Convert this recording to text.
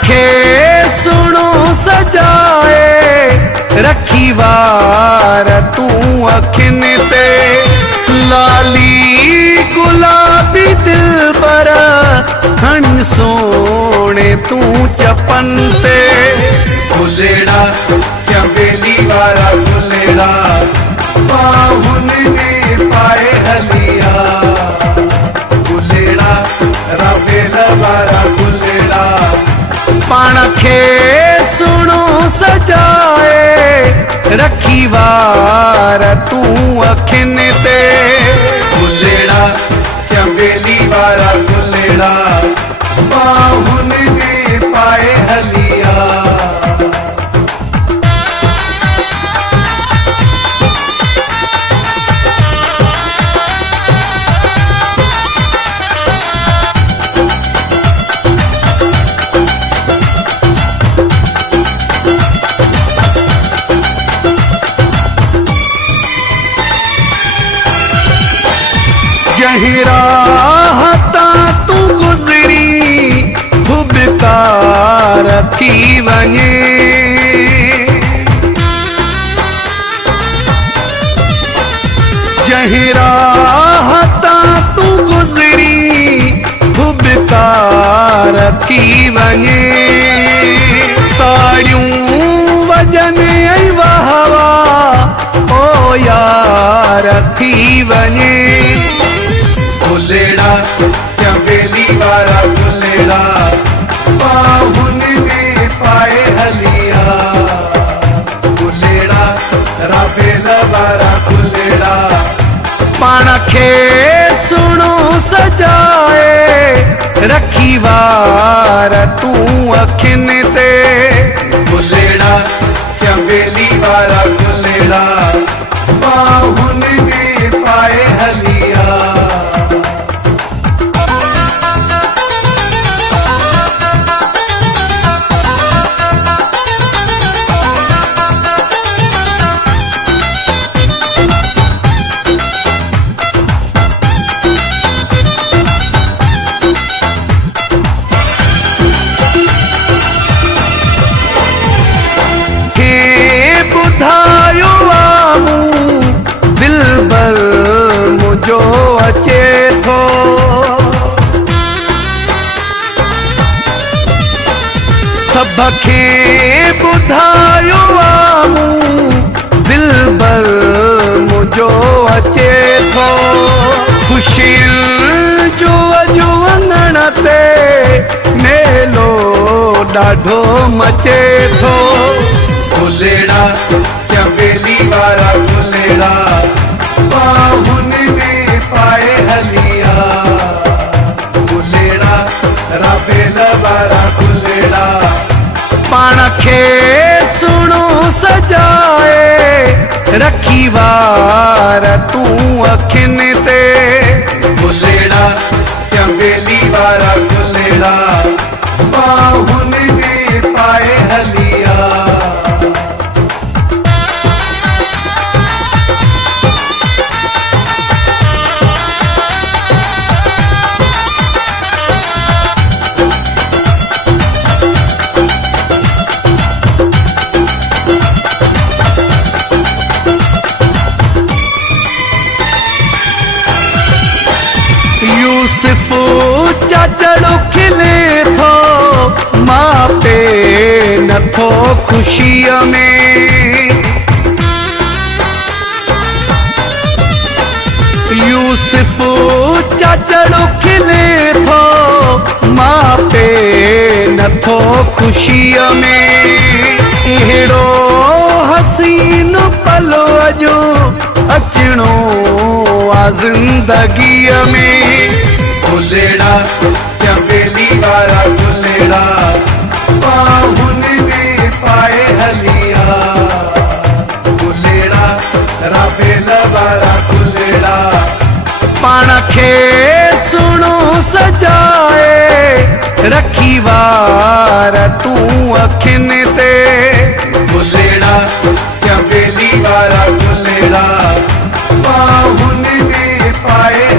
खे सुनो सजाए रखी वार तू अखिन ते लाली गुलाबी दिल पर हणी सोने तू चपन ते गुलेड़ा चमेली वारा गुलेड़ा बाहुन ने पाए हलिया गुलेड़ा रवेल वारा गुलेड़ा पाण खे सुनो सजाए रखी वार तू अखिन ते गुलेड़ा चमेली वारा गुलेड़ा बाहुन ने पाए हलिया। जहीं राहता तू गुज़री खुबकार थी वञे जहीं राहता तू गुज़री खुबकार थी वञे ताड़ियूं वजन ऐं वहवा ओ यार थी वञे गुलेड़ा चमेली वारा गुलेड़ा बाहुन ने पाए हलिया गुलेड़ा रवेल वारा गुलेड़ा पाण खे सुनो सजाए रखी वार तू अखिन ते गुलेड़ा चमेली वारा गुलेड़ा बाहुन ने पाए हलिया। जो अचे थो सबखे ॿुधायो दिलबर मुझो अचे थो ख़ुशी जो अॼु वञण ते मेलो ॾाढो मचे थो गुलेड़ा चमेली वारा गुलेड़ा बाहुन ने पाए हलिया गुलेड़ा रवेल वारा गुलेड़ा पाण खे सुनो सजाए रखी वार तू अखिन ते गुलेड़ा चमेली वारा गुलेड़ा बाहुन ने पाए हलिया। यूसुफ चाचड़ो खिले थो मां पे नथो ख़ुशीअ में यूसुफ चाचड़ो खिले थो मां पे नथो ख़ुशीअ में अहिड़ो हसीन पल अॼु अचणो आ ज़िंदगीअ में गुलेड़ा चमेली वारा गुलेड़ा बाहुन ने पाए हलिया गुलेड़ा रवेल वारा गुलेड़ा पाण खे सुनो सजाए रखी वार तू अखिन ते गुलेड़ा चमेली वारा गुलेड़ा बाहुन ने पाए